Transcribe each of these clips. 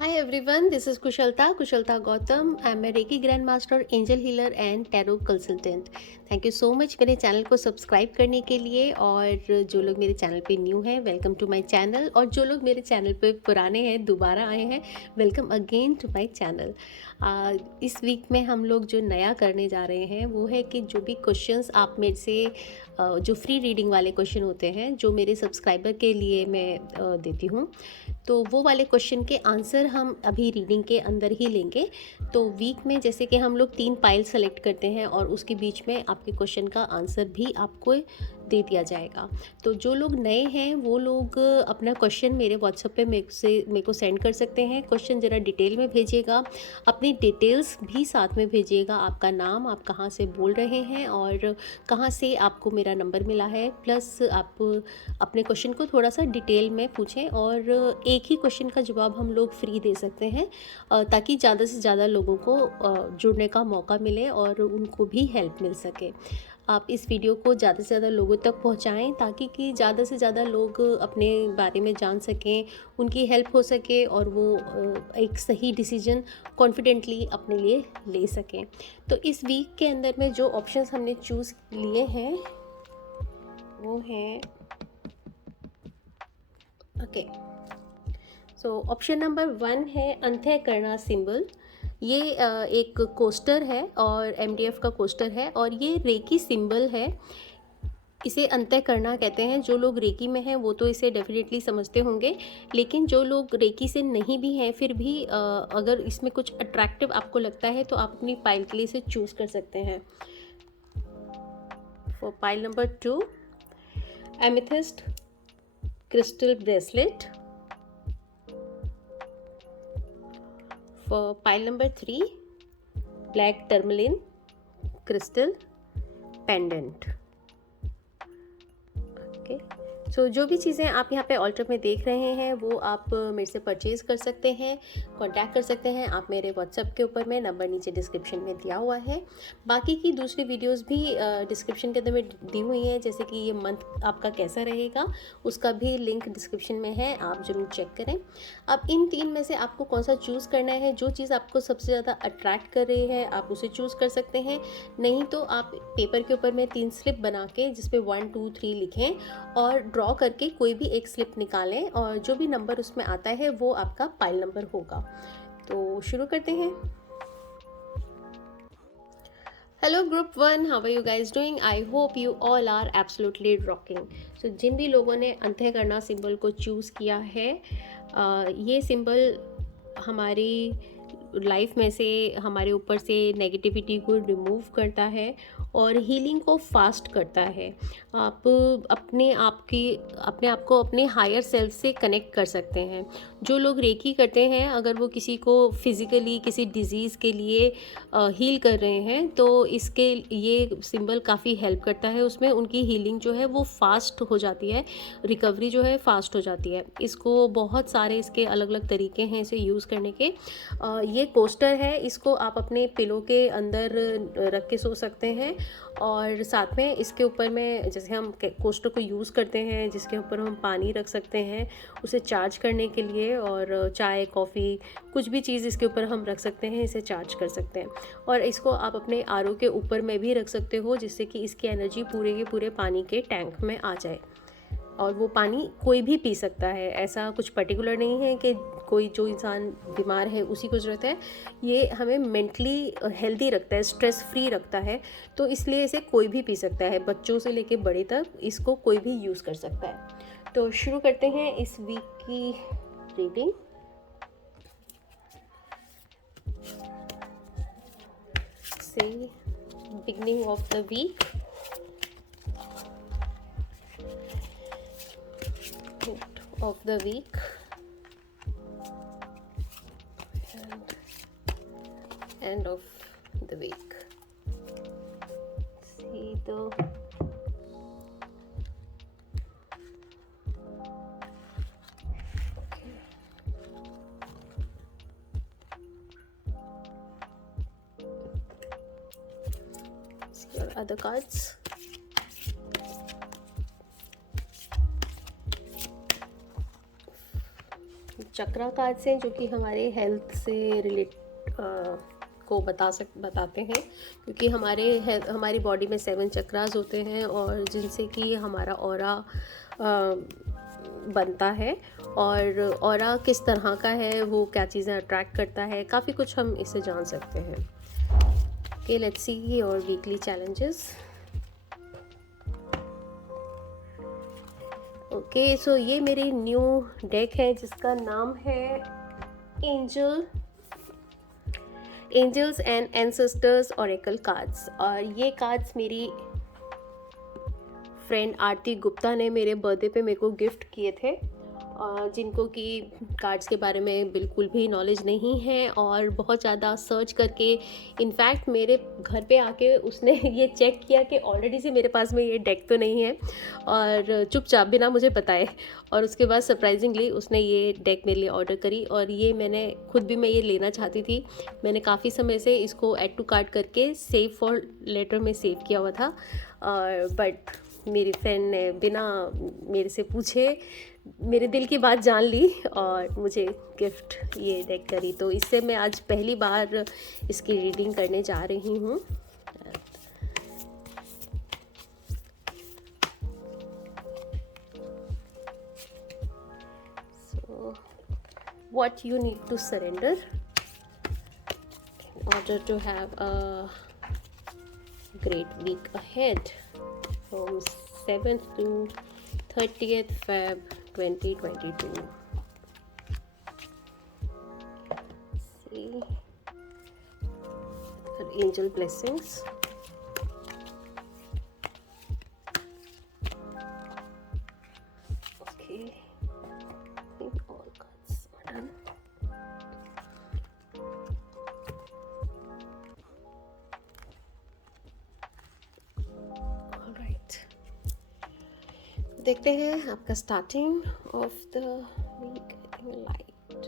Hi everyone, this is Kushalta Gautam. I'm a Reiki Grandmaster, Angel Healer and Tarot Consultant. Thank you so much मेरे channel को subscribe करने के लिए। और जो लोग मेरे चैनल पे न्यू हैं, वेलकम टू माय चैनल। और जो लोग मेरे चैनल पे पुराने हैं, दोबारा आए हैं, welcome again to my channel. इस वीक में हम लोग जो नया करने जा रहे हैं वो है कि जो भी क्वेश्चंस आप मेरे से जो फ्री रीडिंग वाले क्वेश्चन होते हैं जो मेरे सब्सक्राइबर के लिए मैं देती हूँ, तो वो वाले क्वेश्चन के आंसर हम अभी रीडिंग के अंदर ही लेंगे। तो वीक में जैसे कि हम लोग 3 पाइल सेलेक्ट करते हैं और उसके बीच में आपके क्वेश्चन का आंसर भी आपको दे दिया जाएगा। तो जो लोग नए हैं वो लोग अपना क्वेश्चन मेरे व्हाट्सएप पे मेरे को सेंड कर सकते हैं। क्वेश्चन ज़रा डिटेल में भेजिएगा, अपनी डिटेल्स भी साथ में भेजिएगा, आपका नाम, आप कहाँ से बोल रहे हैं और कहाँ से आपको मेरा नंबर मिला है, प्लस आप अपने क्वेश्चन को थोड़ा सा डिटेल में पूछें। और एक ही क्वेश्चन का जवाब हम लोग फ्री दे सकते हैं ताकि ज़्यादा से ज़्यादा लोगों को जुड़ने का मौका मिले और उनको भी हेल्प मिल सके। आप इस वीडियो को ज़्यादा से ज़्यादा लोगों तक पहुंचाएं ताकि कि ज़्यादा से ज़्यादा लोग अपने बारे में जान सकें, उनकी हेल्प हो सके और वो एक सही डिसीजन कॉन्फिडेंटली अपने लिए ले सकें। तो इस वीक के अंदर में जो ऑप्शंस हमने चूज़ लिए हैं वो हैं, ओके, सो ऑप्शन नंबर 1 है अंत्य करना सिंबल। ये एक कोस्टर है और एमडीएफ का कोस्टर है और ये रेकी सिंबल है। इसे अंत्य करना कहते हैं। जो लोग रेकी में हैं वो तो इसे डेफिनेटली समझते होंगे, लेकिन जो लोग रेकी से नहीं भी हैं फिर भी अगर इसमें कुछ अट्रैक्टिव आपको लगता है तो आप अपनी पाइल के लिए इसे चूज़ कर सकते हैं। For pile number 2, amethyst crystal bracelet. For pile number 3, black tourmaline crystal pendant. Okay. सो जो भी चीज़ें आप यहाँ पे ऑल्टर में देख रहे हैं वो आप मेरे से परचेज़ कर सकते हैं, कांटेक्ट कर सकते हैं। आप मेरे व्हाट्सएप के ऊपर में नंबर नीचे डिस्क्रिप्शन में दिया हुआ है। बाकी की दूसरी वीडियोस भी डिस्क्रिप्शन के अंदर में दी हुई हैं, जैसे कि ये मंथ आपका कैसा रहेगा उसका भी लिंक डिस्क्रिप्शन में है, आप ज़रूर चेक करें। अब इन 3 में से आपको कौन सा चूज़ करना है, जो चीज़ आपको सबसे ज़्यादा अट्रैक्ट कर रही है आप उसे चूज़ कर सकते हैं। नहीं तो आप पेपर के ऊपर में 3 स्लिप बना के जिस पे 1 2 3 लिखें और ड्रॉ करके कोई भी एक स्लिप निकालें और जो भी नंबर उसमें आता है वो आपका पाइल नंबर होगा। तो शुरू करते हैं। Hello group 1, how are you guys doing? I hope you all are absolutely rocking. So जिन भी लोगों ने अंत्य करना सिंबल को चूज़ किया है, ये सिंबल हमारी लाइफ में से हमारे ऊपर से नेगेटिविटी को रिमूव करता है और हीलिंग को फास्ट करता है। आप अपने आप को अपने हायर सेल्फ से कनेक्ट कर सकते हैं। जो लोग रेकी करते हैं, अगर वो किसी को फिज़िकली किसी डिज़ीज़ के लिए हील कर रहे हैं तो इसके ये सिंबल काफ़ी हेल्प करता है। उसमें उनकी हीलिंग जो है वो फास्ट हो जाती है, रिकवरी जो है फास्ट हो जाती है। इसको बहुत सारे इसके अलग अलग तरीके हैं इसे यूज़ करने के। ये कोस्टर है, इसको आप अपने पिलो के अंदर रख के सो सकते हैं और साथ में इसके ऊपर में जैसे हम कोस्टर को यूज़ करते हैं जिसके ऊपर हम पानी रख सकते हैं उसे चार्ज करने के लिए, और चाय कॉफ़ी कुछ भी चीज़ इसके ऊपर हम रख सकते हैं, इसे चार्ज कर सकते हैं। और इसको आप अपने आरओ के ऊपर में भी रख सकते हो जिससे कि इसकी एनर्जी पूरे के पूरे पानी के टैंक में आ जाए। और वो पानी कोई भी पी सकता है, ऐसा कुछ पर्टिकुलर नहीं है कि कोई जो इंसान बीमार है उसी को ज़रूरत है। ये हमें मेंटली हेल्दी रखता है, स्ट्रेस फ्री रखता है, तो इसलिए इसे कोई भी पी सकता है, बच्चों से लेके बड़े तक इसको कोई भी यूज़ कर सकता है। तो शुरू करते हैं इस वीक की रीडिंग। से beginning of the week, of the week and end of the week. See the see your other cards. Chakra cards हैं जो कि हमारे हेल्थ से रिलेट को बताते हैं, क्योंकि हमारी बॉडी में 7 चक्रास होते हैं और जिनसे कि हमारा ऑरा बनता है, और ऑरा किस तरह का है, वो क्या चीज़ें अट्रैक्ट करता है, काफ़ी कुछ हम इससे जान सकते हैं। Okay, let's see your weekly challenges. Okay, so ये मेरी न्यू डेक है जिसका नाम है angels and ancestors oracle cards. और ये कार्ड्स मेरी फ्रेंड आरती गुप्ता ने मेरे बर्थडे पे मेरे को गिफ्ट किए थे, जिनको कि कार्ड्स के बारे में बिल्कुल भी नॉलेज नहीं है, और बहुत ज़्यादा सर्च करके इनफैक्ट मेरे घर पे आके उसने ये चेक किया कि ऑलरेडी से मेरे पास में ये डेक तो नहीं है, और चुपचाप बिना मुझे बताए, और उसके बाद सरप्राइजिंगली उसने ये डेक मेरे लिए ऑर्डर करी। और ये मैंने खुद भी मैं ये लेना चाहती थी, मैंने काफ़ी समय से इसको ऐड टू कार्ट करके सेव फॉर लेटर में सेव किया हुआ था, बट मेरी फ्रेंड ने बिना मेरे से पूछे मेरे दिल की बात जान ली और मुझे गिफ्ट ये डेक करी। तो इससे मैं आज पहली बार इसकी रीडिंग करने जा रही हूँ। So, what you need to surrender in order to have a great week ahead from 7th to 30th Feb 2022. See, angel blessings. Okay, I think all cards are done. All right. देखते हैं आपका starting of the week. Light,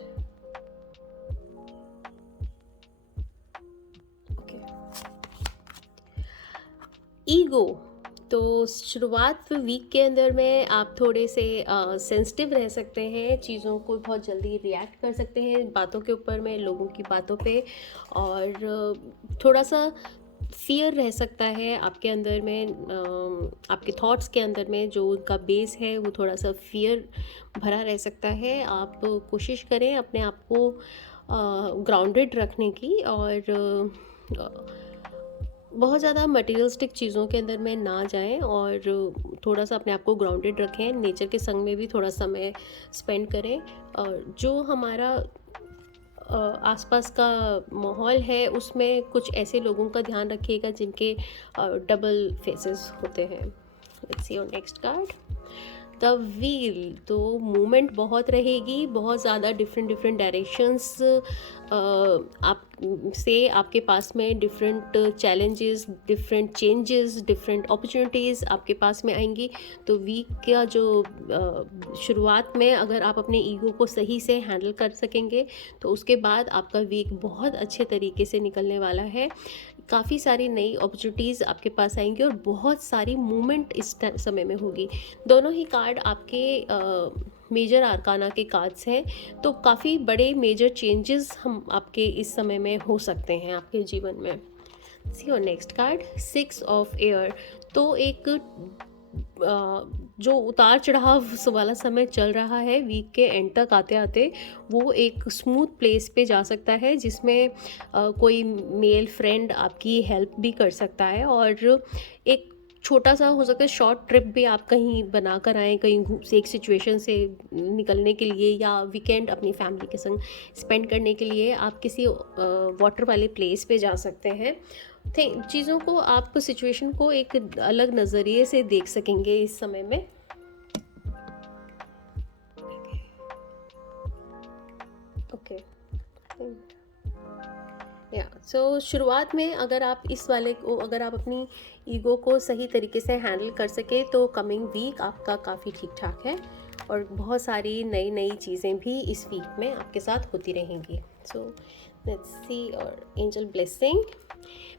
okay. Ego, तो शुरुआत week के अंदर में आप थोड़े से सेंसिटिव रह सकते हैं, चीज़ों को बहुत जल्दी रिएक्ट कर सकते हैं बातों के ऊपर में, लोगों की बातों पे, और थोड़ा सा फियर रह सकता है आपके अंदर में, आपके थॉट्स के अंदर में जो उनका बेस है वो थोड़ा सा फियर भरा रह सकता है। आप कोशिश करें अपने आप को ग्राउंडेड रखने की, और बहुत ज़्यादा मटेरियलिस्टिक चीज़ों के अंदर में ना जाएं, और थोड़ा सा अपने आप को ग्राउंडेड रखें। नेचर के संग में भी थोड़ा समय स्पेंड करें, और जो हमारा आसपास का माहौल है उसमें कुछ ऐसे लोगों का ध्यान रखिएगा जिनके डबल फेसेस होते हैं। Let's see your next card, the wheel. तो मूवमेंट बहुत रहेगी, बहुत ज़्यादा डिफरेंट डायरेक्शंस आप से आपके पास में different challenges, different changes, different opportunities आपके पास में आएंगी। तो वीक का जो शुरुआत में अगर आप अपने ईगो को सही से हैंडल कर सकेंगे तो उसके बाद आपका वीक बहुत अच्छे तरीके से निकलने वाला है। काफ़ी सारी नई अपॉर्चुनिटीज़ आपके पास आएंगी और बहुत सारी मूवमेंट इस समय में होगी। दोनों ही कार्ड आपके मेजर आर्काना के कार्ड्स हैं, तो काफ़ी बड़े मेजर चेंजेस हम आपके इस समय में हो सकते हैं आपके जीवन में। सी और नेक्स्ट कार्ड, 6 ऑफ एयर। तो एक जो उतार चढ़ाव वाला समय चल रहा है वीक के एंड तक आते आते, वो एक स्मूथ प्लेस पे जा सकता है, जिसमें कोई मेल फ्रेंड आपकी हेल्प भी कर सकता है, और एक छोटा सा हो सकता है शॉर्ट ट्रिप भी आप कहीं बना कर आएँ, कहीं से एक सिचुएशन से निकलने के लिए, या वीकेंड अपनी फैमिली के संग स्पेंड करने के लिए आप किसी वाटर वाले प्लेस पे जा सकते हैं। चीज़ों को, आप सिचुएशन को एक अलग नज़रिए से देख सकेंगे इस समय में। ओके, या सो शुरुआत में अगर आप इस वाले को, अगर आप अपनी ईगो को सही तरीके से हैंडल कर सके तो कमिंग वीक आपका काफ़ी ठीक ठाक है। और बहुत सारी नई नई चीज़ें भी इस वीक में आपके साथ होती रहेंगी। सो लेट्स सी और angel blessing,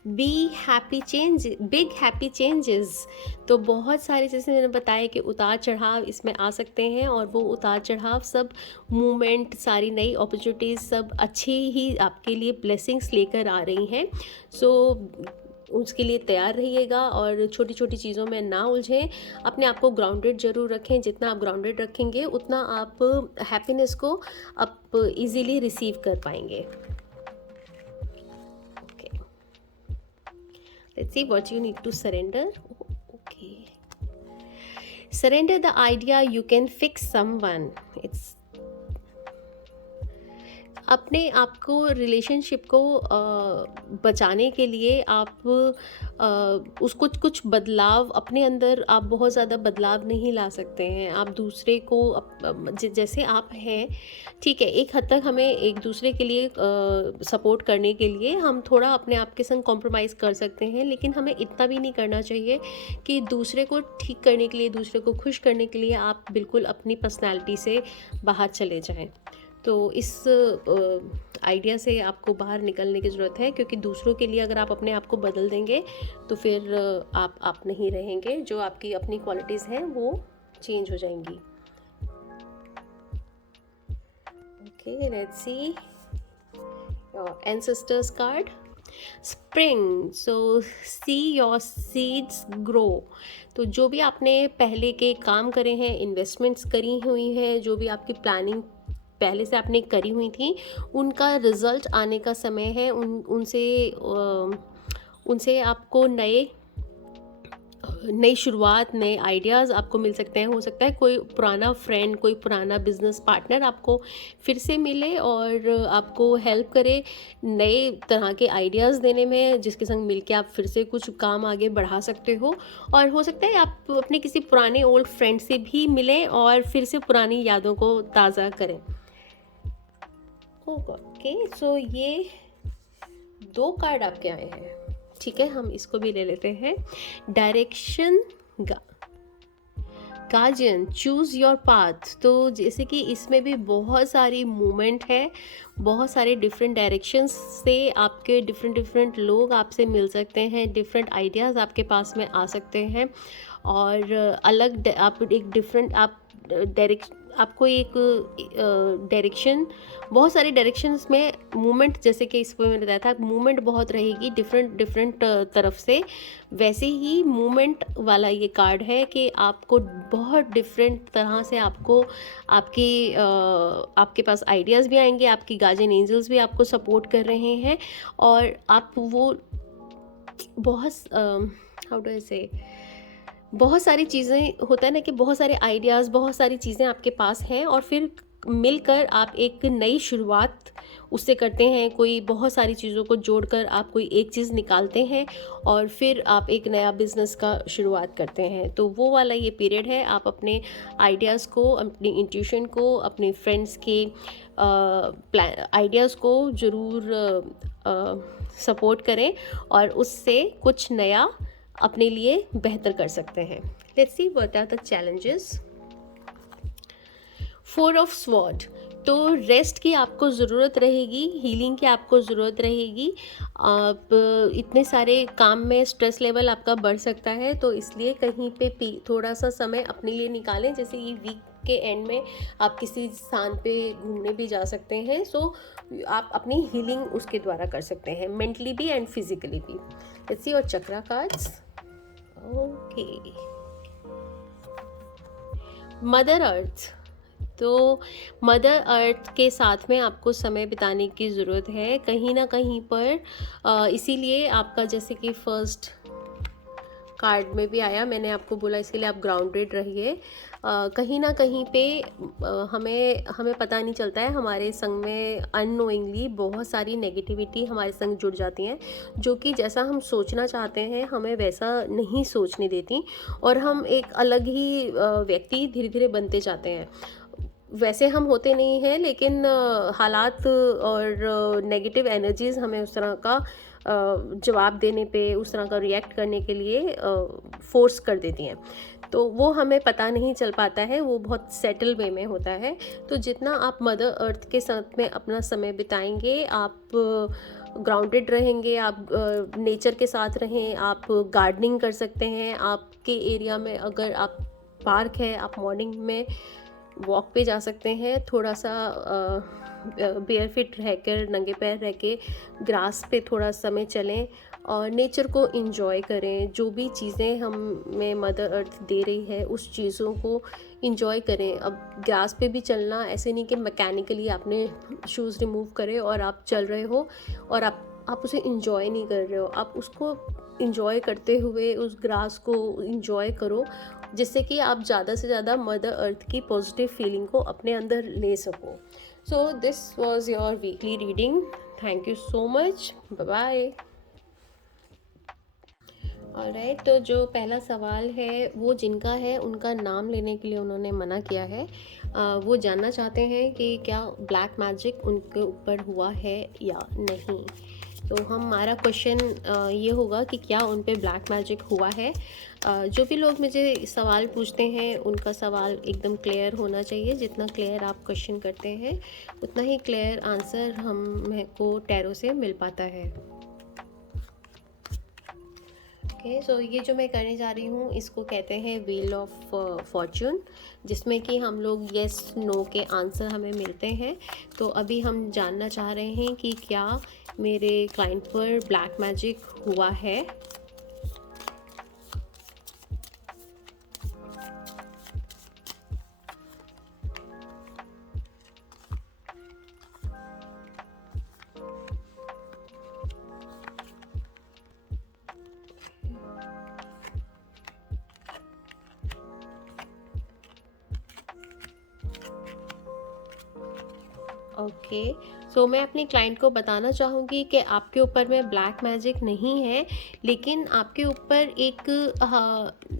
be happy change, big happy changes. तो बहुत सारे, जैसे मैंने बताया कि उतार चढ़ाव इसमें आ सकते हैं, और वो उतार चढ़ाव सब मूवमेंट, सारी नई अपॉर्चुनिटीज़ सब अच्छी ही आपके लिए ब्लेसिंग्स लेकर आ रही हैं। सो उसके लिए तैयार रहिएगा और छोटी छोटी चीज़ों में ना उलझें, अपने आप को ग्राउंडेड ज़रूर रखें। जितना आप ग्राउंडेड रखेंगे उतना आप हैप्पीनेस को आप इजीली रिसीव कर पाएंगे। Let's see what you need to surrender. Okay. Surrender the idea you can fix someone. It's अपने आप को, रिलेशनशिप को बचाने के लिए आप उसको कुछ बदलाव अपने अंदर, आप बहुत ज़्यादा बदलाव नहीं ला सकते हैं। आप दूसरे को जैसे आप हैं, ठीक है, एक हद तक हमें एक दूसरे के लिए सपोर्ट करने के लिए हम थोड़ा अपने आप के संग कॉम्प्रोमाइज़ कर सकते हैं, लेकिन हमें इतना भी नहीं करना चाहिए कि दूसरे को ठीक करने के लिए, दूसरे को खुश करने के लिए आप बिल्कुल अपनी पर्सनैलिटी से बाहर चले जाएं। तो इस आइडिया से आपको बाहर निकलने की ज़रूरत है, क्योंकि दूसरों के लिए अगर आप अपने आप को बदल देंगे तो फिर आप नहीं रहेंगे, जो आपकी अपनी क्वालिटीज़ हैं वो चेंज हो जाएंगी। Okay, let's see your ancestors card, spring. So see your seeds grow. तो जो भी आपने पहले के काम करे हैं, इन्वेस्टमेंट्स करी हुई हैं, जो भी आपकी प्लानिंग पहले से आपने करी हुई थी, उनका रिज़ल्ट आने का समय है। उनसे आपको नई शुरुआत, नए आइडियाज़ आपको मिल सकते हैं। हो सकता है कोई पुराना फ्रेंड, कोई पुराना बिजनेस पार्टनर आपको फिर से मिले और आपको हेल्प करे नए तरह के आइडियाज़ देने में, जिसके संग मिलके आप फिर से कुछ काम आगे बढ़ा सकते हो। और हो सकता है आप अपने किसी पुराने ओल्ड फ्रेंड से भी मिलें और फिर से पुरानी यादों को ताज़ा करें। ओके, सो ये 2 कार्ड आपके आए हैं, ठीक है, हम इसको भी ले लेते हैं। Direction guardian, choose your path. तो जैसे कि इसमें भी बहुत सारी मूवमेंट है, बहुत सारे डिफरेंट डायरेक्शंस से आपके डिफरेंट लोग आपसे मिल सकते हैं, डिफरेंट आइडियाज़ आपके पास में आ सकते हैं, और आप एक डिफरेंट आपको एक डायरेक्शन, बहुत सारे डायरेक्शंस में मूवमेंट, जैसे कि इसमें मैंने बताया था, मूवमेंट बहुत रहेगी डिफरेंट तरफ से। वैसे ही मूवमेंट वाला ये कार्ड है कि आपको बहुत डिफरेंट तरह से आपके पास आइडियाज़ भी आएंगे, आपकी गार्जियन एंजल्स भी आपको सपोर्ट कर रहे हैं, और आप वो बहुत सारी चीज़ें, होता है ना कि बहुत सारे आइडियाज़, बहुत सारी चीज़ें आपके पास हैं, और फिर मिलकर आप एक नई शुरुआत उससे करते हैं। कोई बहुत सारी चीज़ों को जोड़कर आप कोई एक चीज़ निकालते हैं और फिर आप एक नया बिज़नेस का शुरुआत करते हैं। तो वो वाला ये पीरियड है। आप अपने आइडियाज़ को, अपनी इंट्यूशन को, अपने फ्रेंड्स के आइडियाज़ को ज़रूर सपोर्ट करें और उससे कुछ नया अपने लिए बेहतर कर सकते हैं। Let's see what are the challenges. 4 of sword. तो रेस्ट की आपको ज़रूरत रहेगी, हीलिंग की आपको ज़रूरत रहेगी। आप इतने सारे काम में स्ट्रेस लेवल आपका बढ़ सकता है, तो इसलिए कहीं पे थोड़ा सा समय अपने लिए निकालें। जैसे ये वीक के एंड में आप किसी स्थान पे घूमने भी जा सकते हैं, सो आप अपनी हीलिंग उसके द्वारा कर सकते हैं, मेंटली भी एंड फिजिकली भी। लेट्स सी और चक्रा कार्ड्स। Okay, mother earth. तो मदर अर्थ के साथ में आपको समय बिताने की ज़रूरत है कहीं ना कहीं पर। इसीलिए आपका, जैसे कि फर्स्ट कार्ड में भी आया, मैंने आपको बोला इसके लिए आप ग्राउंडेड रहिए। कहीं ना कहीं पे हमें पता नहीं चलता है, हमारे संग में अननोइंगली बहुत सारी नेगेटिविटी हमारे संग जुड़ जाती हैं, जो कि जैसा हम सोचना चाहते हैं हमें वैसा नहीं सोचने देती, और हम एक अलग ही व्यक्ति धीरे धीरे बनते जाते हैं। वैसे हम होते नहीं हैं, लेकिन हालात और नेगेटिव एनर्जीज़ हमें उस तरह का जवाब देने पे, उस तरह का रिएक्ट करने के लिए फोर्स कर देती हैं। तो वो हमें पता नहीं चल पाता है, वो बहुत सेटल वे में होता है। तो जितना आप मदर अर्थ के साथ में अपना समय बिताएंगे, आप ग्राउंडेड रहेंगे, आप नेचर के साथ रहें, आप गार्डनिंग कर सकते हैं। आपके एरिया में अगर आप पार्क है, आप मॉर्निंग में वॉक पे जा सकते हैं, थोड़ा सा बेयर फिट रहकर, नंगे पैर रह के ग्रास पे थोड़ा समय चलें और नेचर को इंजॉय करें। जो भी चीज़ें हमें मदर अर्थ दे रही है उस चीज़ों को इंजॉय करें। अब ग्रास पे भी चलना ऐसे नहीं कि मैकेनिकली आपने शूज़ रिमूव करे और आप चल रहे हो और आप उसे इंजॉय नहीं कर रहे हो। आप उसको इंजॉय करते हुए उस ग्रास को इंजॉय करो, जिससे कि आप ज़्यादा से ज़्यादा मदर अर्थ की पॉजिटिव फीलिंग को अपने अंदर ले सको। So this was your weekly reading. Thank you so much. Bye bye. Alright, तो जो पहला सवाल है वो जिनका है उनका नाम लेने के लिए उन्होंने मना किया है। वो जानना चाहते हैं कि क्या ब्लैक मैजिक उनके ऊपर हुआ है या नहीं। तो हमारा क्वेश्चन ये होगा कि क्या उन पे ब्लैक मैजिक हुआ है। जो भी लोग मुझे सवाल पूछते हैं उनका सवाल एकदम क्लियर होना चाहिए। जितना क्लियर आप क्वेश्चन करते हैं उतना ही क्लियर आंसर हम को टैरो से मिल पाता है। ओके, सो ये जो मैं करने जा रही हूँ इसको कहते हैं व्हील ऑफ फॉर्च्यून, जिसमें कि हम लोग येस नो के आंसर हमें मिलते हैं। तो अभी हम जानना चाह रहे हैं कि क्या मेरे क्लाइंट पर ब्लैक मैजिक हुआ है। ओके, सो मैं अपनी क्लाइंट को बताना चाहूँगी कि आपके ऊपर में ब्लैक मैजिक नहीं है, लेकिन आपके ऊपर एक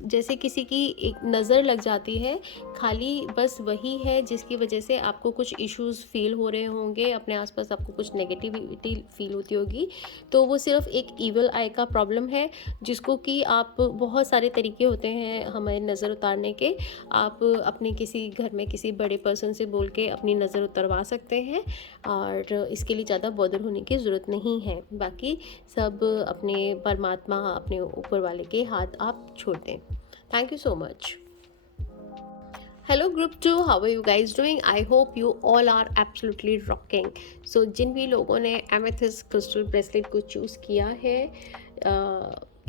जैसे किसी की एक नज़र लग जाती है, खाली बस वही है जिसकी वजह से आपको कुछ इश्यूज़ फील हो रहे होंगे, अपने आसपास आपको कुछ नेगेटिविटी फील होती होगी। तो वो सिर्फ एक ईवल आई का प्रॉब्लम है, जिसको कि आप बहुत सारे तरीके होते हैं हमें नज़र उतारने के। आप अपने किसी घर में किसी बड़े पर्सन से बोल के अपनी नज़र उतरवा सकते हैं और इसके लिए ज़्यादा बॉदर होने की ज़रूरत नहीं है। बाकी सब अपने परमात्मा, अपने ऊपर वाले के हाथ आप छोड़ दें। Thank you so much. Hello group 2, how are you guys doing? I hope you all are absolutely rocking. So जिन भी लोगों ने एमेथिस्ट क्रिस्टल ब्रेसलेट को चूज़ किया है,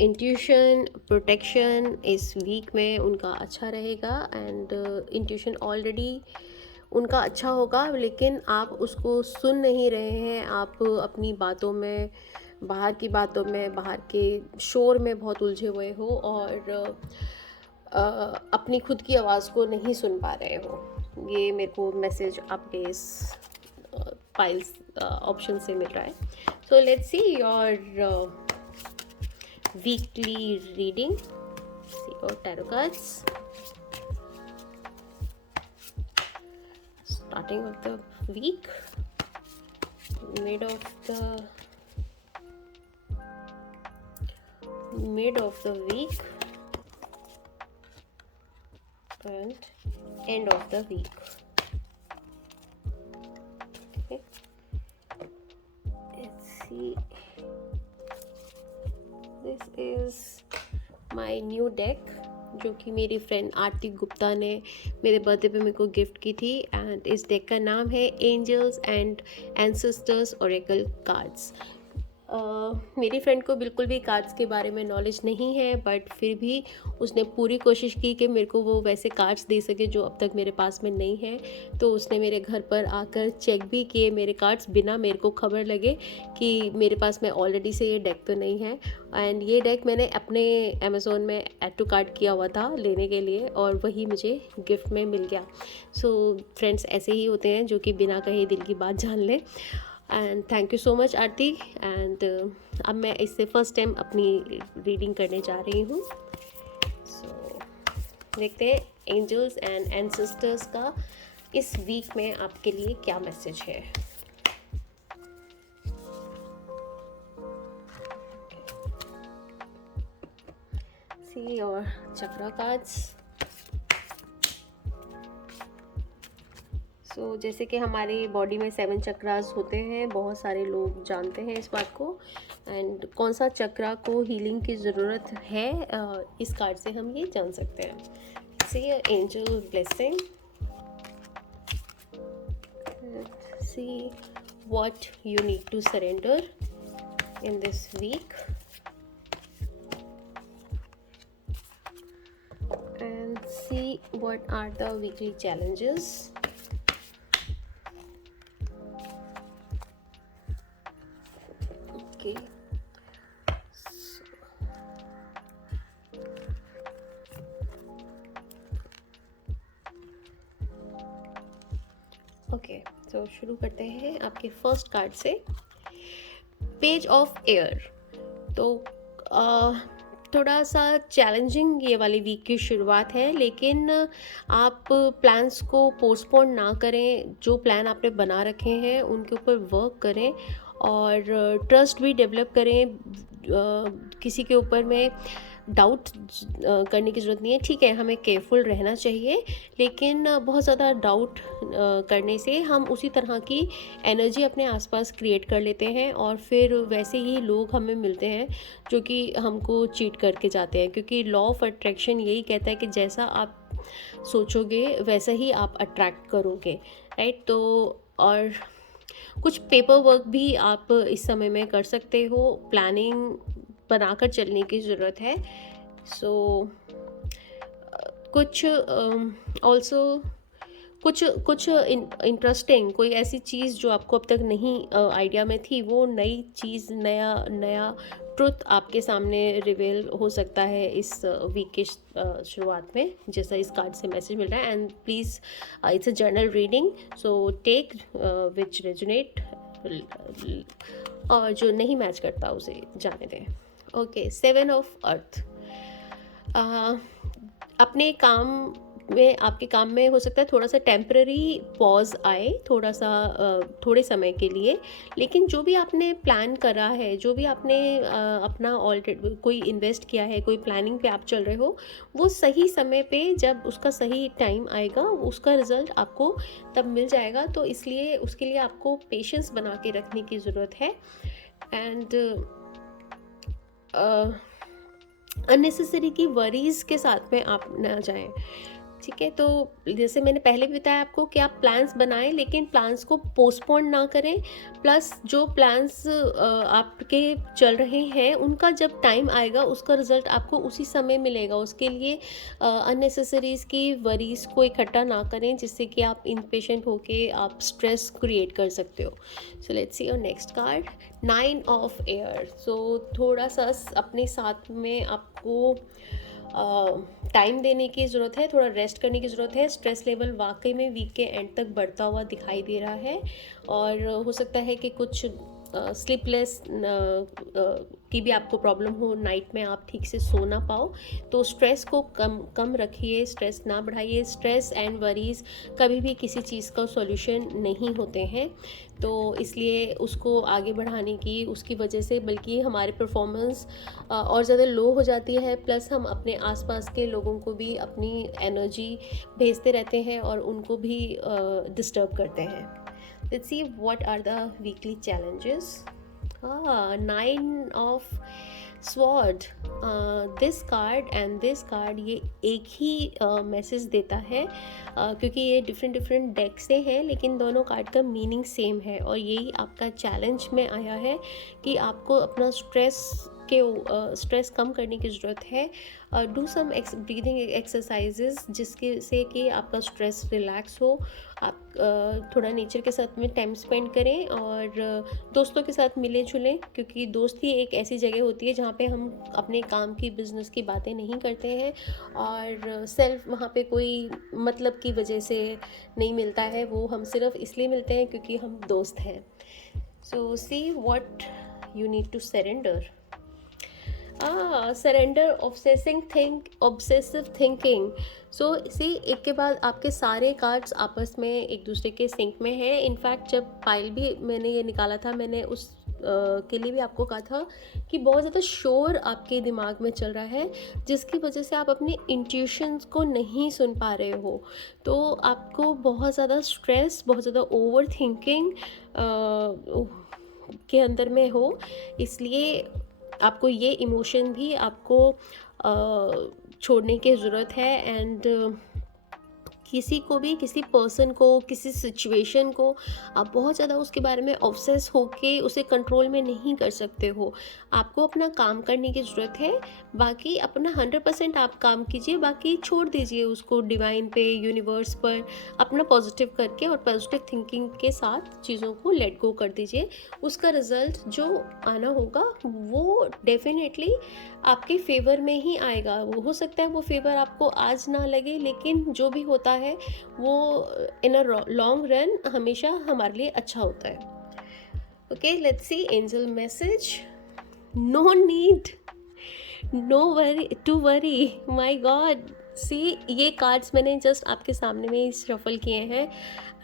इंट्यूशन प्रोटेक्शन इस वीक में उनका अच्छा रहेगा। एंड इंट्यूशन ऑलरेडी उनका अच्छा होगा, लेकिन आप उसको सुन नहीं रहे हैं। आप अपनी बातों में, बाहर की बातों में, बाहर के शोर में बहुत उलझे हुए हो और अपनी खुद की आवाज़ को नहीं सुन पा रहे हो। ये मेरे को मैसेज आपके इस फाइल्स ऑप्शन से मिल रहा है। सो let's see your weekly reading, C your tarot cards starting of the week, mid of the week and end of the week. Okay, let's see, this is my new deck जो कि मेरी friend Aarti Gupta ने मेरे birthday पे मेरे को gift की थी। एंड इस डेक का नाम है angels and ancestors oracle cards. मेरी फ्रेंड को बिल्कुल भी कार्ड्स के बारे में नॉलेज नहीं है, बट फिर भी उसने पूरी कोशिश की कि मेरे को वो वैसे कार्ड्स दे सके जो अब तक मेरे पास में नहीं है। तो उसने मेरे घर पर आकर चेक भी किए मेरे कार्ड्स, बिना मेरे को खबर लगे कि मेरे पास में ऑलरेडी से ये डेक तो नहीं है। एंड ये डेक मैंने अपने अमेज़ोन में ऐड टू कार्ट किया हुआ था लेने के लिए, और वही मुझे गिफ्ट में मिल गया। सो फ्रेंड्स ऐसे ही होते हैं जो कि बिना कहे दिल की बात जान लें। And thank you so much Aarti. And अब मैं इससे फर्स्ट टाइम अपनी रीडिंग करने जा रही हूँ। सो देखते हैं एंजल्स एंड एंसेस्टर्स का इस वीक में आपके लिए क्या मैसेज है। See your chakra cards. सो जैसे कि हमारे बॉडी में 7 चक्रास होते हैं, बहुत सारे लोग जानते हैं इस बात को। एंड कौन सा चक्रा को हीलिंग की ज़रूरत है, इस कार्ड से हम ये जान सकते हैं। See angel blessing, see what you need to surrender in this week, and see what are the weekly challenges. Okay, तो शुरू करते हैं आपके फर्स्ट कार्ड से, पेज ऑफ एयर। तो थोड़ा सा चैलेंजिंग ये वाली वीक की शुरुआत है, लेकिन आप प्लान्स को पोस्टपोन ना करें। जो प्लान आपने बना रखे हैं उनके ऊपर वर्क करें और ट्रस्ट भी डेवलप करें। किसी के ऊपर में डाउट करने की ज़रूरत नहीं है। ठीक है, हमें केयरफुल रहना चाहिए, लेकिन बहुत ज़्यादा डाउट करने से हम उसी तरह की एनर्जी अपने आसपास क्रिएट कर लेते हैं और फिर वैसे ही लोग हमें मिलते हैं जो कि हमको चीट करके जाते हैं। क्योंकि लॉ ऑफ अट्रैक्शन यही कहता है कि जैसा आप सोचोगे वैसा ही आप अट्रैक्ट करोगे, राइट। तो और कुछ पेपर वर्क भी आप इस समय में कर सकते हो, प्लानिंग बनाकर चलने की ज़रूरत है। सो कुछ ऑल्सो कुछ इंटरेस्टिंग कोई ऐसी चीज़ जो आपको अब तक नहीं आइडिया में थी, वो नई चीज़, नया ट्रुथ आपके सामने रिवील हो सकता है इस वीक के शुरुआत में, जैसा इस कार्ड से मैसेज मिल रहा है। And please, it's a general reading, so take which resonate, और जो नहीं मैच करता उसे जाने दें। Okay, 7 of earth. अपने काम में, आपके काम में हो सकता है थोड़ा सा टेम्पररी पॉज आए, थोड़े समय के लिए। लेकिन जो भी आपने प्लान करा है, जो भी आपने अपना ऑलरेडी कोई इन्वेस्ट किया है, कोई प्लानिंग पे आप चल रहे हो, वो सही समय पे जब उसका सही टाइम आएगा उसका रिजल्ट आपको तब मिल जाएगा। तो इसलिए उसके लिए आपको पेशेंस बना के रखने की ज़रूरत है। एंड अननेसेसरी की वरीज़ के साथ में आप ना जाएं, ठीक है। तो जैसे मैंने पहले भी बताया आपको कि आप प्लान्स बनाएं, लेकिन प्लान्स को पोस्टपोन ना करें। प्लस जो प्लान्स आपके चल रहे हैं उनका जब टाइम आएगा उसका रिज़ल्ट आपको उसी समय मिलेगा। उसके लिए अननेसेसरीज़ की वरीज़ को इकट्ठा ना करें, जिससे कि आप इम्पेशेंट होके आप स्ट्रेस क्रिएट कर सकते हो। So let's see your next card, 9 of air. So थोड़ा सा अपने साथ में आपको टाइम देने की ज़रूरत है, थोड़ा रेस्ट करने की ज़रूरत है। स्ट्रेस लेवल वाकई में वीक के एंड तक बढ़ता हुआ दिखाई दे रहा है और हो सकता है कि कुछ स्लीपलेस की भी आपको प्रॉब्लम हो, नाइट में आप ठीक से सो ना पाओ। तो स्ट्रेस को कम रखिए, स्ट्रेस ना बढ़ाइए। स्ट्रेस एंड वरीज़ कभी भी किसी चीज़ का सॉल्यूशन नहीं होते हैं, तो इसलिए उसको आगे बढ़ाने की, उसकी वजह से बल्कि हमारी परफॉर्मेंस और ज़्यादा लो हो जाती है। प्लस हम अपने आसपास के लोगों को भी अपनी एनर्जी भेजते रहते हैं और उनको भी डिस्टर्ब करते हैं। Let's see what are the weekly challenges. 9 of sword. This card and this card ये एक ही मैसेज देता है, क्योंकि ये डिफरेंट डेक से हैं, लेकिन दोनों कार्ड का मीनिंग सेम है। और यही आपका चैलेंज में आया है कि आपको अपना स्ट्रेस कम करने की ज़रूरत है। डू सम ब्रीदिंग एक्सरसाइजेज जिसके से कि आपका स्ट्रेस रिलैक्स हो। आप थोड़ा नेचर के साथ में टाइम स्पेंड करें और दोस्तों के साथ मिले जुलें, क्योंकि दोस्ती एक ऐसी जगह होती है जहाँ पे हम अपने काम की, बिजनेस की बातें नहीं करते हैं और सेल्फ वहाँ पे कोई मतलब की वजह से नहीं मिलता है। वो हम सिर्फ इसलिए मिलते हैं क्योंकि हम दोस्त हैं। So see what you need to surrender. Surrender obsessive thinking. So इसी एक के बाद आपके सारे कार्ड्स आपस में एक दूसरे के सिंक में हैं। इनफैक्ट जब पाइल भी मैंने ये निकाला था, मैंने के लिए भी आपको कहा था कि बहुत ज़्यादा शोर आपके दिमाग में चल रहा है, जिसकी वजह से आप अपने इंट्यूशंस को नहीं सुन पा रहे हो। तो आपको बहुत ज़्यादा स्ट्रेस, बहुत ज़्यादा ओवर थिंकिंग के अंदर में हो, इसलिए आपको ये इमोशन भी आपको छोड़ने की ज़रूरत है। एंड किसी को भी, किसी पर्सन को, किसी सिचुएशन को आप बहुत ज़्यादा उसके बारे में ऑब्सेस होके उसे कंट्रोल में नहीं कर सकते हो। आपको अपना काम करने की ज़रूरत है, बाकी अपना 100% आप काम कीजिए, बाकी छोड़ दीजिए उसको डिवाइन पे, यूनिवर्स पर, अपना पॉजिटिव करके और पॉजिटिव थिंकिंग के साथ चीज़ों को लेट गो कर दीजिए। उसका रिज़ल्ट जो आना होगा वो डेफिनेटली आपके फेवर में ही आएगा। वो हो सकता है वो फेवर आपको आज ना लगे, लेकिन जो भी होता है वो इन अ लॉन्ग रन हमेशा हमारे लिए अच्छा होता है। Okay, let's see angel message. No need, no worry to worry, my god. See, ये कार्ड्स मैंने जस्ट आपके सामने में ही शफल किए हैं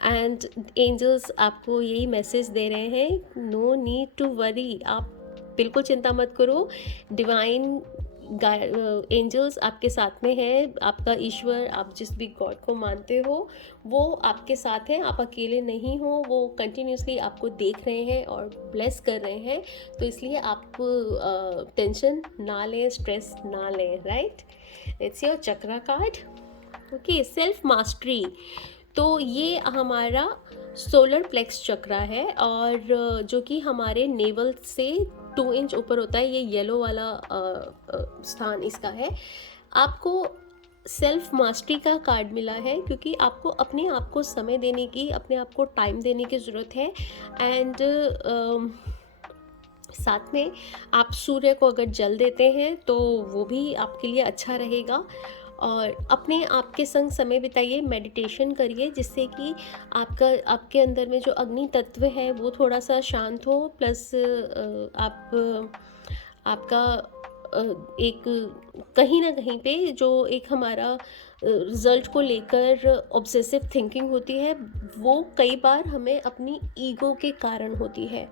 एंड एंजल्स आपको यही मैसेज दे रहे हैं, नो नीड टू वरी। आप बिल्कुल चिंता मत करो, डिवाइन एंजल्स आपके साथ में है, आपका ईश्वर, आप जिस भी गॉड को मानते हो वो आपके साथ हैं, आप अकेले नहीं हो। वो कंटिन्यूसली आपको देख रहे हैं और ब्लेस कर रहे हैं, तो इसलिए आप टेंशन ना लें, स्ट्रेस ना लें, right. It's your chakra card. Okay, self mastery. तो ये हमारा सोलर प्लेक्स चक्रा है, और जो कि हमारे नेवल से 2 इंच ऊपर होता है। ये येलो वाला स्थान इसका है। आपको सेल्फ मास्टरी का कार्ड मिला है, क्योंकि आपको अपने आप को समय देने की, अपने आप को टाइम देने की ज़रूरत है। एंड साथ में आप सूर्य को अगर जल देते हैं तो वो भी आपके लिए अच्छा रहेगा। और अपने आप के संग समय बिताइए, मेडिटेशन करिए, जिससे कि आपके अंदर में जो अग्नि तत्व है वो थोड़ा सा शांत हो। प्लस आपका एक कहीं ना कहीं पे जो एक हमारा रिज़ल्ट को लेकर ऑब्सेसिव थिंकिंग होती है, वो कई बार हमें अपनी ईगो के कारण होती है,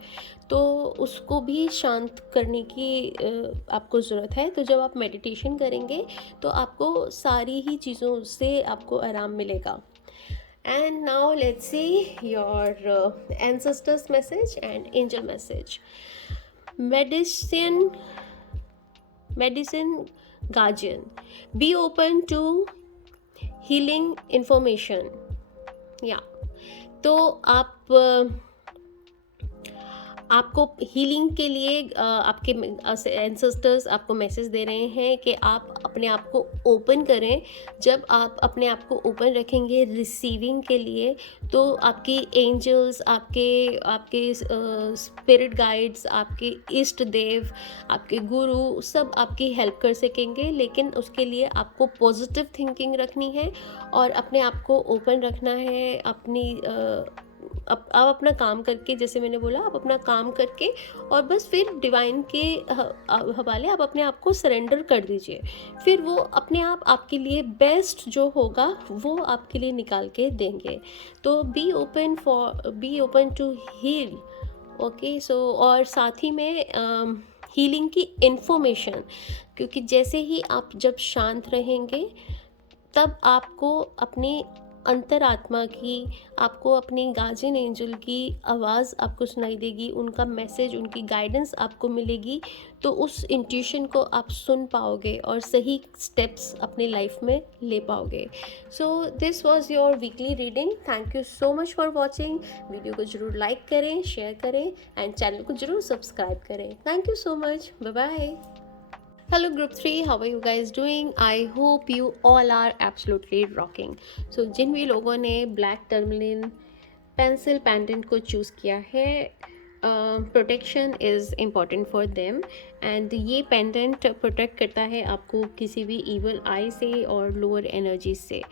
तो उसको भी शांत करने की आपको ज़रूरत है। तो जब आप मेडिटेशन करेंगे तो आपको सारी ही चीज़ों से आपको आराम मिलेगा। And now let's see your ancestors message and angel message. Medicine guardian, be open to healing information. Yeah, तो आप आपको हीलिंग के लिए आपके एंसेस्टर्स आपको मैसेज दे रहे हैं कि आप अपने आप को ओपन करें। जब आप अपने आप को ओपन रखेंगे रिसीविंग के लिए, तो आपकी एंजल्स, आपके आपके स्पिरिट गाइड्स, आपके इष्ट देव, आपके गुरु सब आपकी हेल्प कर सकेंगे। लेकिन उसके लिए आपको पॉजिटिव थिंकिंग रखनी है और अपने आप को ओपन रखना है। आप अपना काम करके, जैसे मैंने बोला, आप अपना काम करके और बस फिर डिवाइन के हवाले आप अपने आप को सरेंडर कर दीजिए। फिर वो अपने आप आपके लिए बेस्ट जो होगा वो आपके लिए निकाल के देंगे। तो be open to heal. Okay, so और साथ ही में हीलिंग की इन्फॉर्मेशन, क्योंकि जैसे ही आप जब शांत रहेंगे तब आपको अपनी अंतरात्मा की, आपको अपनी गार्जियन एंजल की आवाज़ आपको सुनाई देगी, उनका मैसेज, उनकी गाइडेंस आपको मिलेगी। तो उस इंट्यूशन को आप सुन पाओगे और सही स्टेप्स अपने लाइफ में ले पाओगे। सो this was your weekly reading. Thank you so much for watching. Video को ज़रूर लाइक करें, शेयर करें एंड चैनल को ज़रूर सब्सक्राइब करें। Thank you so much. Bye bye. Hello group 3, how are you guys doing? I hope you all are absolutely rocking. So जिन भी लोगों ने ब्लैक टर्मलिन पेंसिल पेंडेंट को चूज़ किया है, protection is important for them. And ये pendant protect करता है आपको किसी भी इवल आई से और लोअर एनर्जी से।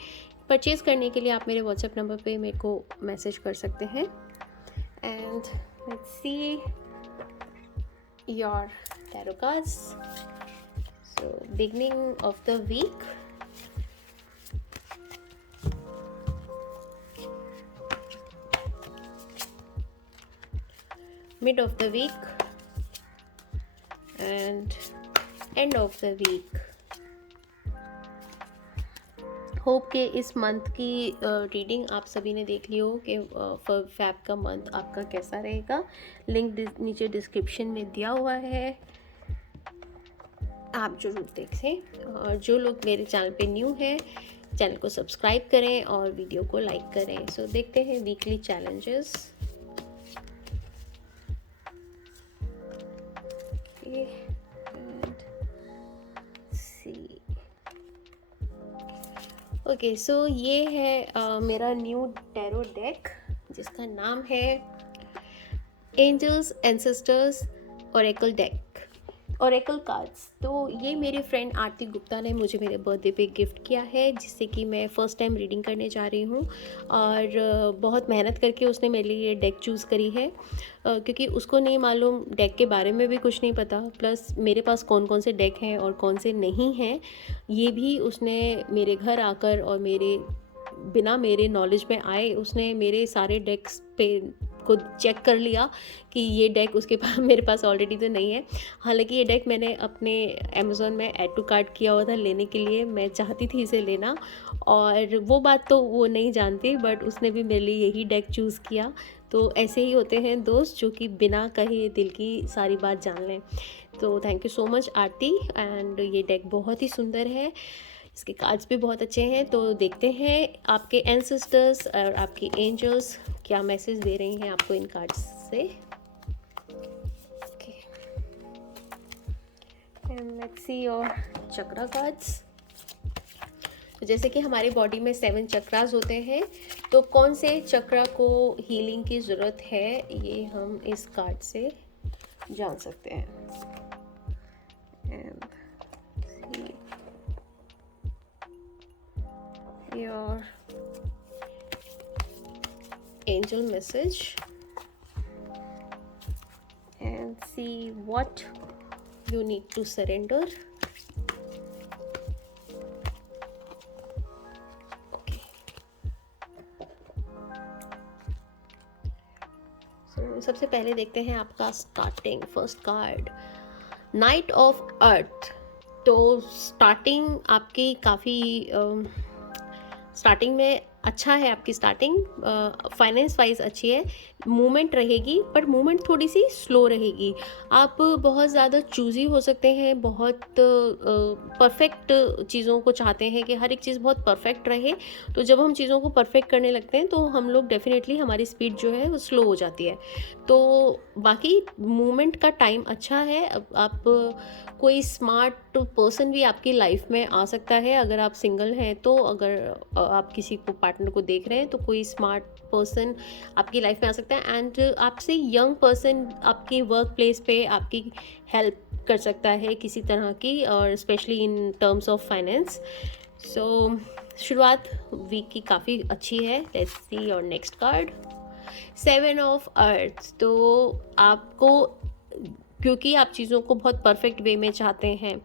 परचेज़ करने के लिए आप मेरे व्हाट्सएप नंबर पे मेरे को मैसेज कर सकते हैं। And let's see your tarot cards. So, beginning of the week, mid of the week, and end of the week. Hope के इस मंथ की रीडिंग आप सभी ने देख ली हो कि फैब का मंथ आपका कैसा रहेगा। लिंक नीचे डिस्क्रिप्शन में दिया हुआ है, आप जरूर देखें। और जो लोग मेरे चैनल पे न्यू हैं, चैनल को सब्सक्राइब करें और वीडियो को लाइक करें। सो देखते हैं वीकली चैलेंजेस। ओके, सो ये है मेरा न्यू टैरो डेक जिसका नाम है angels ancestors oracle deck, oracle cards. तो ये मेरी फ्रेंड आरती गुप्ता ने मुझे मेरे बर्थडे पे गिफ्ट किया है, जिससे कि मैं फ़र्स्ट टाइम रीडिंग करने जा रही हूँ। और बहुत मेहनत करके उसने मेरे लिए ये डेक चूज़ करी है, क्योंकि उसको नहीं मालूम, डेक के बारे में भी कुछ नहीं पता, प्लस मेरे पास कौन कौन से डेक हैं और कौन से नहीं हैं ये भी उसने मेरे घर आकर और बिना मेरे नॉलेज में आए उसने मेरे सारे डेक्स पे को चेक कर लिया कि ये डेक उसके पास मेरे पास ऑलरेडी तो नहीं है। हालांकि ये डेक मैंने अपने अमेज़ॉन में ऐड टू कार्ट किया हुआ था लेने के लिए, मैं चाहती थी इसे लेना, और वो बात तो वो नहीं जानती, बट उसने भी मेरे लिए यही डेक चूज़ किया। तो ऐसे ही होते हैं दोस्त जो कि बिना कहे दिल की सारी बात जान लें। तो thank you so much Aarti. And ये डेक बहुत ही सुंदर है, इसके कार्ड्स भी बहुत अच्छे हैं। तो देखते हैं आपके एंसेस्टर्स और आपके एंजल्स क्या मैसेज दे रही हैं आपको इन कार्ड्स से। Okay, and let's see your chakra cards. जैसे कि हमारी बॉडी में 7 चक्रास होते हैं, तो कौन से चक्रा को हीलिंग की ज़रूरत है ये हम इस कार्ड से जान सकते हैं। And your angel message and see what you need to surrender. Okay, so सबसे पहले देखते हैं आपका starting first card, night of earth. तो स्टार्टिंग आपकी काफ़ी स्टार्टिंग में अच्छा है, आपकी स्टार्टिंग फाइनेंस वाइज अच्छी है, मूवमेंट रहेगी, बट मूवमेंट थोड़ी सी स्लो रहेगी। आप बहुत ज़्यादा चूज़ी हो सकते हैं, बहुत परफेक्ट चीज़ों को चाहते हैं कि हर एक चीज़ बहुत परफेक्ट रहे। तो जब हम चीज़ों को परफेक्ट करने लगते हैं तो हम लोग डेफिनेटली हमारी स्पीड जो है वो स्लो हो जाती है। तो बाकी मूवमेंट का टाइम अच्छा है। अब आप कोई स्मार्ट पर्सन भी आपकी लाइफ में आ सकता है अगर आप सिंगल हैं तो, अगर आप किसी को पार्टनर को देख रहे हैं तो कोई स्मार्ट पर्सन आपकी लाइफ में आ सकता है। एंड आपसे यंग पर्सन आपकी वर्क प्लेस पे आपकी हेल्प कर सकता है किसी तरह की, और specially in terms of finance. So शुरुआत वीक की काफ़ी अच्छी है। Let's see your next card, 7 of earth. तो आपको, क्योंकि आप चीज़ों को बहुत परफेक्ट वे में चाहते हैं,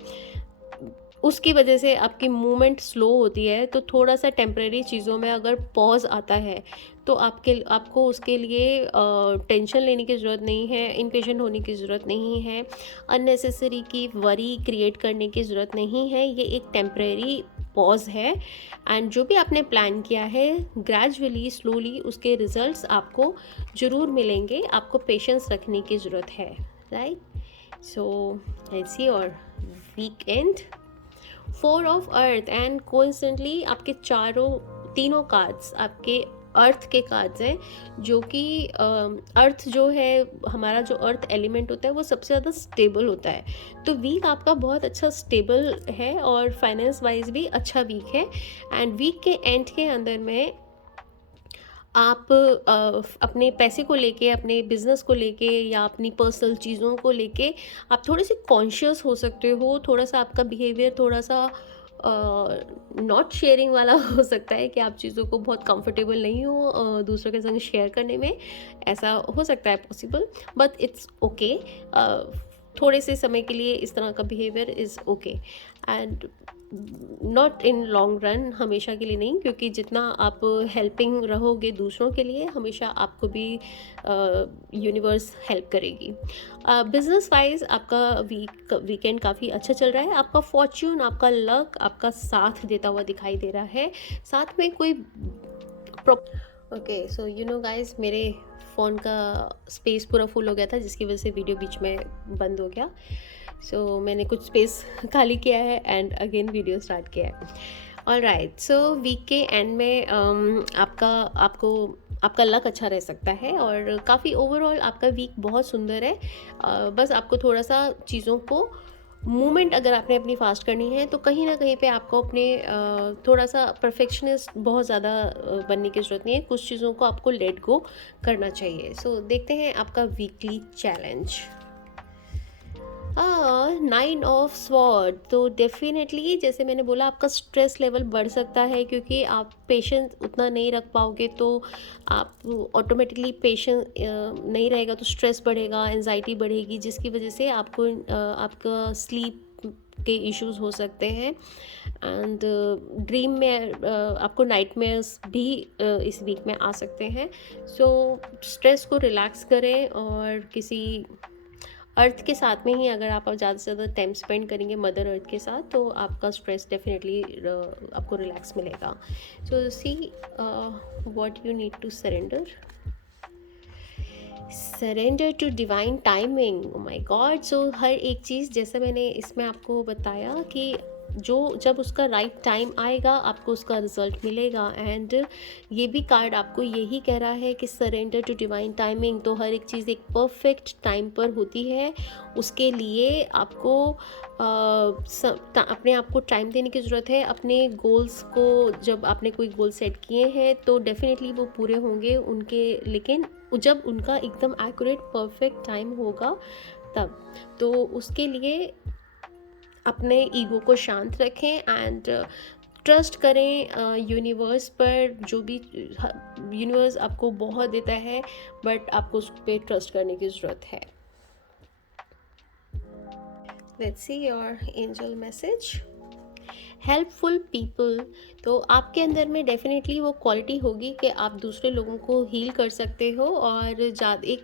उसकी वजह से आपकी मूवमेंट स्लो होती है। तो थोड़ा सा टेम्परेरी चीज़ों में अगर पॉज आता है तो आपको उसके लिए टेंशन लेने की ज़रूरत नहीं है, इम्पेशेंट होने की ज़रूरत नहीं है, अननेसेसरी की वरी क्रिएट करने की ज़रूरत नहीं है। ये एक टेम्परेरी पॉज है, एंड जो भी आपने प्लान किया है ग्रेजुअली स्लोली उसके रिजल्ट्स आपको ज़रूर मिलेंगे। आपको पेशेंस रखने की ज़रूरत है, right. So let's see your week end, 4 of earth. And coincidentally आपके तीनों कार्ड्स आपके अर्थ के कार्ड्स हैं, जो कि अर्थ जो है, हमारा जो अर्थ एलिमेंट होता है वो सबसे ज़्यादा स्टेबल होता है। तो वीक आपका बहुत अच्छा स्टेबल है और फाइनेंस वाइज भी अच्छा वीक है। एंड वीक के एंड के अंदर में आप अपने पैसे को लेके, अपने बिजनेस को लेके या अपनी पर्सनल चीज़ों को लेके आप थोड़े से कॉन्शियस हो सकते हो। थोड़ा सा आपका बिहेवियर थोड़ा सा नॉट शेयरिंग वाला हो सकता है कि आप चीज़ों को बहुत कंफर्टेबल नहीं हो दूसरों के संग शेयर करने में, ऐसा हो सकता है पॉसिबल, बट इट्स ओके। थोड़े से समय के लिए इस तरह का behaviour is okay. And not in long run, हमेशा के लिए नहीं, क्योंकि जितना आप हेल्पिंग रहोगे दूसरों के लिए, हमेशा आपको भी यूनिवर्स हेल्प करेगी। बिजनेस वाइज आपका वीकेंड काफ़ी अच्छा चल रहा है। आपका फॉर्च्यून, आपका लक आपका साथ देता हुआ दिखाई दे रहा है। साथ में कोई okay, so you know guys, मेरे फ़ोन का स्पेस पूरा फुल हो गया था, जिसकी वजह से वीडियो बीच में बंद हो गया। मैंने कुछ स्पेस खाली किया है एंड अगेन वीडियो स्टार्ट किया है। ऑलराइट, सो वीक के एंड में आपका लक अच्छा रह सकता है और काफ़ी ओवरऑल आपका वीक बहुत सुंदर है। बस आपको थोड़ा सा चीज़ों को मूवमेंट अगर आपने अपनी फास्ट करनी है, तो कहीं ना कहीं पे आपको अपने थोड़ा सा परफेक्शनिस्ट बहुत ज़्यादा बनने की ज़रूरत नहीं है। कुछ चीज़ों को आपको लेट गो करना चाहिए। देखते हैं आपका वीकली चैलेंज। 9 ऑफ स्वॉर्ड, तो डेफिनेटली जैसे मैंने बोला, आपका स्ट्रेस लेवल बढ़ सकता है, क्योंकि आप पेशेंस उतना नहीं रख पाओगे, तो आप ऑटोमेटिकली पेशेंस नहीं रहेगा तो स्ट्रेस बढ़ेगा, एंजाइटी बढ़ेगी, जिसकी वजह से आपको आपका स्लीप के इश्यूज हो सकते हैं एंड ड्रीम में आपको नाइटमेयर्स भी इस वीक में आ सकते हैं। स्ट्रेस को रिलैक्स करें और किसी अर्थ के साथ में ही अगर आप ज़्यादा से ज़्यादा टाइम स्पेंड करेंगे मदर अर्थ के साथ, तो आपका स्ट्रेस डेफिनेटली आपको रिलैक्स मिलेगा। See what you need to surrender to divine timing. Oh my god, हर एक चीज़, जैसे मैंने इसमें आपको बताया कि जब उसका राइट टाइम आएगा आपको उसका रिजल्ट मिलेगा। एंड ये भी कार्ड आपको यही कह रहा है कि सरेंडर टू डिवाइन टाइमिंग। तो हर एक चीज़ एक परफेक्ट टाइम पर होती है, उसके लिए आपको अपने आप को टाइम देने की ज़रूरत है। अपने गोल्स को, जब आपने कोई गोल सेट किए हैं तो डेफिनेटली वो पूरे होंगे उनके, लेकिन जब उनका एकदम एक्यूरेट परफेक्ट टाइम होगा तब। तो उसके लिए अपने ईगो को शांत रखें एंड ट्रस्ट करें यूनिवर्स पर। जो भी यूनिवर्स आपको बहुत देता है, बट आपको उस पर ट्रस्ट करने की ज़रूरत है। Let's see your angel message. Helpful people, तो आपके अंदर में डेफिनेटली वो क्वालिटी होगी कि आप दूसरे लोगों को हील कर सकते हो, और ज़्यादा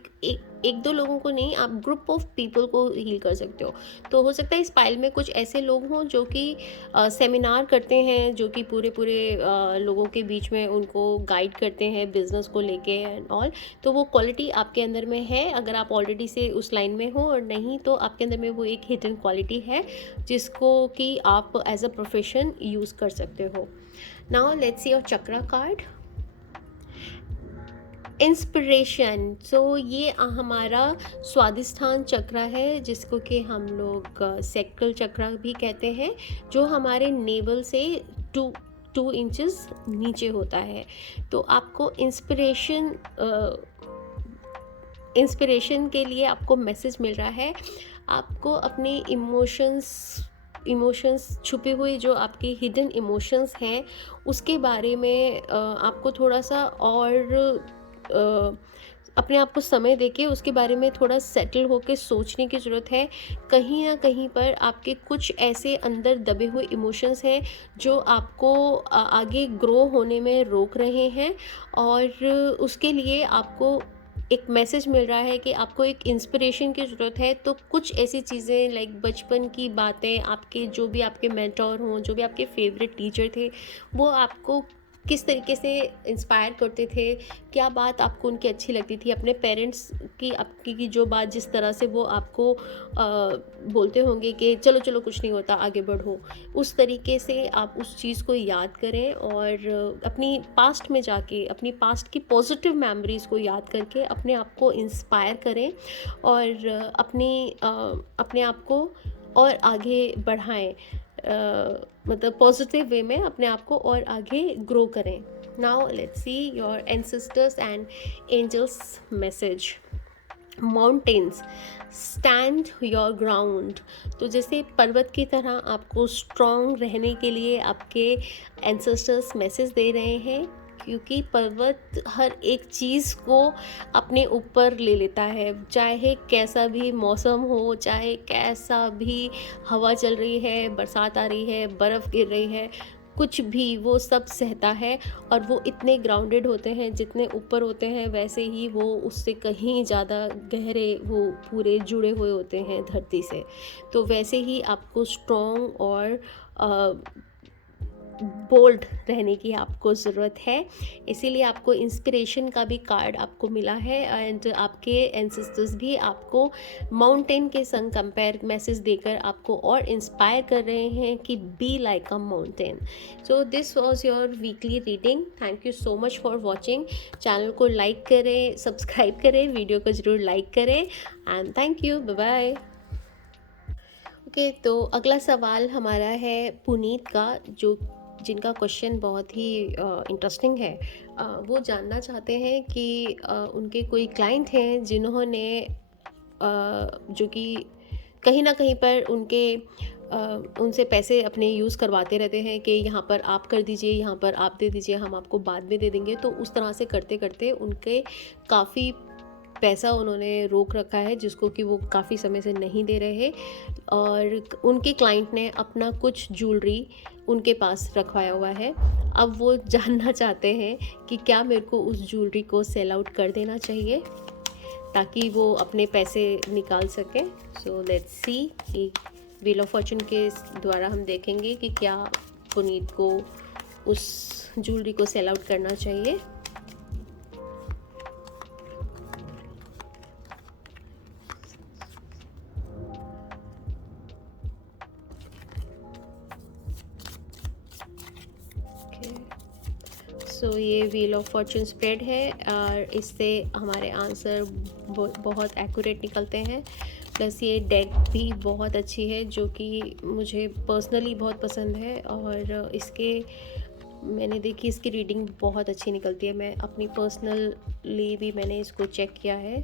एक दो लोगों को नहीं, आप ग्रुप ऑफ पीपल को हील कर सकते हो। तो हो सकता है इस पाइल में कुछ ऐसे लोग हों जो कि सेमिनार करते हैं, जो कि पूरे लोगों के बीच में उनको गाइड करते हैं बिजनेस को लेके एंड ऑल। तो वो क्वालिटी आपके अंदर में है, अगर आप ऑलरेडी से उस लाइन में हो, और नहीं तो आपके अंदर में वो एक हिडन क्वालिटी है जिसको कि आप एज अ प्रोफेशन यूज़ कर सकते हो। Now let's see your chakra card. Inspiration, ये हमारा स्वादिष्ठान चक्र है, जिसको कि हम लोग सेक्रल चक्र भी कहते हैं, जो हमारे नेवल से 2 इंचेस नीचे होता है। तो आपको इंस्पिरेशन के लिए आपको मैसेज मिल रहा है। आपको अपने इमोशंस छुपे हुए जो आपके हिडन इमोशंस हैं उसके बारे में आपको थोड़ा सा और अपने आप को समय देके उसके बारे में थोड़ा सेटल होके सोचने की ज़रूरत है। कहीं ना कहीं पर आपके कुछ ऐसे अंदर दबे हुए इमोशंस हैं जो आपको आगे ग्रो होने में रोक रहे हैं, और उसके लिए आपको एक मैसेज मिल रहा है कि आपको एक इंस्पिरेशन की ज़रूरत है। तो कुछ ऐसी चीज़ें लाइक बचपन की बातें, आपके जो भी आपके मेंटोर हों, जो भी आपके फेवरेट टीचर थे, वो आपको किस तरीके से इंस्पायर करते थे, क्या बात आपको उनकी अच्छी लगती थी, अपने पेरेंट्स की आपकी की जो बात, जिस तरह से वो आपको बोलते होंगे कि चलो चलो कुछ नहीं होता, आगे बढ़ो, उस तरीके से आप उस चीज़ को याद करें और अपनी पास्ट में जाके अपनी पास्ट की पॉजिटिव मेमोरीज़ को याद करके अपने आप को इंस्पायर करें और अपने आप को और आगे बढ़ाएं, मतलब पॉजिटिव वे में अपने आप को और आगे ग्रो करें। Now let's see your ancestors and angels message. Mountains, stand your ground, तो जैसे पर्वत की तरह आपको स्ट्रॉन्ग रहने के लिए आपके एंसेस्टर्स मैसेज दे रहे हैं क्योंकि पर्वत हर एक चीज़ को अपने ऊपर ले लेता है, चाहे कैसा भी मौसम हो, चाहे कैसा भी हवा चल रही है, बरसात आ रही है, बर्फ़ गिर रही है, कुछ भी वो सब सहता है। और वो इतने ग्राउंडेड होते हैं, जितने ऊपर होते हैं वैसे ही वो उससे कहीं ज़्यादा गहरे वो पूरे जुड़े हुए होते हैं धरती से। तो वैसे ही आपको स्ट्रॉन्ग और बोल्ड रहने की आपको ज़रूरत है। इसीलिए आपको इंस्पिरेशन का भी कार्ड आपको मिला है, एंड आपके एंसेस्टर्स भी आपको माउंटेन के संग कंपेयर मैसेज देकर आपको और इंस्पायर कर रहे हैं कि be like a mountain. So this was your weekly reading. Thank you so much for watching. Channel को लाइक करें, सब्सक्राइब करें, वीडियो को ज़रूर लाइक करें, and thank you. Bye bye. Okay, तो अगला सवाल हमारा है पुनीत का, जो जिनका क्वेश्चन बहुत ही इंटरेस्टिंग है। वो जानना चाहते हैं कि उनके कोई क्लाइंट हैं जिन्होंने जो कि कहीं ना कहीं पर उनसे पैसे अपने यूज़ करवाते रहते हैं कि यहाँ पर आप कर दीजिए, यहाँ पर आप दे दीजिए, हम आपको बाद में दे देंगे। तो उस तरह से करते करते उनके काफ़ी पैसा उन्होंने रोक रखा है, जिसको कि वो काफ़ी समय से नहीं दे रहे। और उनके क्लाइंट ने अपना कुछ ज्वेलरी उनके पास रखवाया हुआ है। अब वो जानना चाहते हैं कि क्या मेरे को उस ज्वेलरी को सेल आउट कर देना चाहिए ताकि वो अपने पैसे निकाल सकें। सो लेट्स सी कि व्हील ऑफ फॉर्चून के द्वारा हम देखेंगे कि क्या पुनीत को उस ज्वेलरी को सेल आउट करना चाहिए। सो ये व्हील ऑफ फॉर्चून स्प्रेड है, और इससे हमारे आंसर बहुत एक्यूरेट निकलते हैं। प्लस ये डेक भी बहुत अच्छी है, जो कि मुझे पर्सनली बहुत पसंद है, और इसके मैंने देखी इसकी रीडिंग बहुत अच्छी निकलती है। मैं अपनी पर्सनली भी मैंने इसको चेक किया है।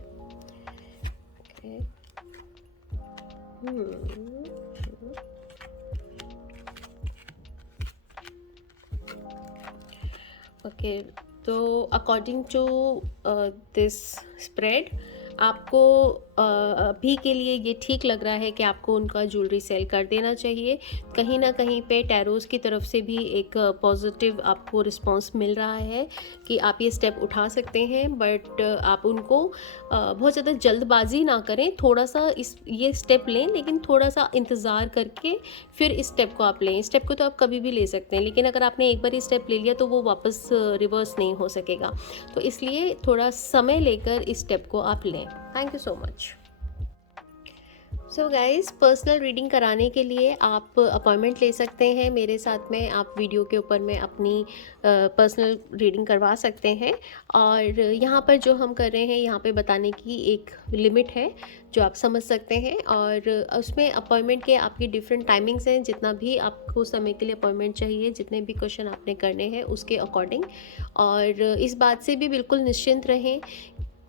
ओके, तो अकॉर्डिंग टू दिस स्प्रेड आपको अभी के लिए ये ठीक लग रहा है कि आपको उनका ज्वेलरी सेल कर देना चाहिए। कहीं ना कहीं पे टैरोस की तरफ से भी एक पॉजिटिव आपको रिस्पांस मिल रहा है कि आप ये स्टेप उठा सकते हैं, बट आप उनको बहुत ज़्यादा जल्दबाजी ना करें। थोड़ा सा ये स्टेप लें, लेकिन थोड़ा सा इंतज़ार करके फिर इस स्टेप को आप लें। स्टेप को तो आप कभी भी ले सकते हैं, लेकिन अगर आपने एक बार ये स्टेप ले लिया तो वो वापस रिवर्स नहीं हो सकेगा। तो इसलिए थोड़ा समय लेकर इस स्टेप को आप लें। Thank you so much. So guys, personal reading कराने के लिए आप अपॉइंटमेंट ले सकते हैं मेरे साथ में। आप वीडियो के ऊपर में अपनी पर्सनल रीडिंग करवा सकते हैं। और यहाँ पर जो हम कर रहे हैं, यहाँ पे बताने की एक लिमिट है जो आप समझ सकते हैं। और उसमें अपॉइंटमेंट के आपकी डिफरेंट टाइमिंग्स हैं, जितना भी आपको समय के लिए अपॉइंटमेंट चाहिए, जितने भी क्वेश्चन आपने करने हैं उसके अकॉर्डिंग। और इस बात से भी बिल्कुल निश्चिंत रहें,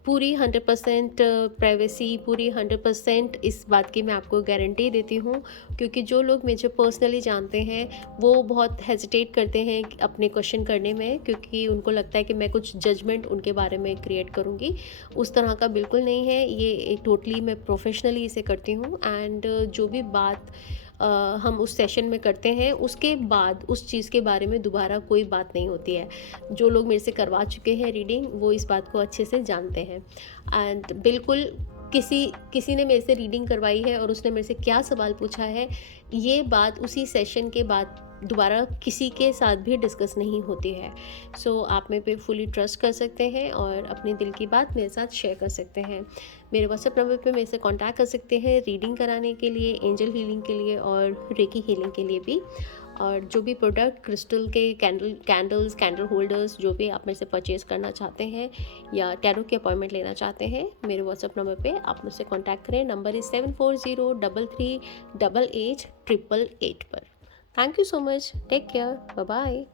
पूरी 100% प्राइवेसी, पूरी 100% इस बात की मैं आपको गारंटी देती हूँ। क्योंकि जो लोग मुझे पर्सनली जानते हैं वो बहुत हेजिटेट करते हैं अपने क्वेश्चन करने में, क्योंकि उनको लगता है कि मैं कुछ जजमेंट उनके बारे में क्रिएट करूँगी। उस तरह का बिल्कुल नहीं है, ये टोटली मैं प्रोफेशनली इसे करती हूँ। एंड जो भी बात हम उस सेशन में करते हैं, उसके बाद उस चीज़ के बारे में दोबारा कोई बात नहीं होती है। जो लोग मेरे से करवा चुके हैं रीडिंग, वो इस बात को अच्छे से जानते हैं। एंड बिल्कुल किसी ने मेरे से रीडिंग करवाई है और उसने मेरे से क्या सवाल पूछा है, ये बात उसी सेशन के बाद दोबारा किसी के साथ भी डिस्कस नहीं होती है। सो आप मेरे पे फुली ट्रस्ट कर सकते हैं और अपने दिल की बात मेरे साथ शेयर कर सकते हैं। मेरे व्हाट्सएप नंबर पे मेरे से कांटेक्ट कर सकते हैं रीडिंग कराने के लिए, एंजल हीलिंग के लिए और रेकी हीलिंग के लिए भी। और जो भी प्रोडक्ट, क्रिस्टल के कैंडल्स, कैंडल होल्डर्स, जो भी आप मेरे से परचेज़ करना चाहते हैं या टैरो की अपॉइंटमेंट लेना चाहते हैं, मेरे व्हाट्सएप नंबर पे आप मुझसे कांटेक्ट करें। नंबर इज़ 7403388888 पर। Thank you so much. Take care. Bye bye.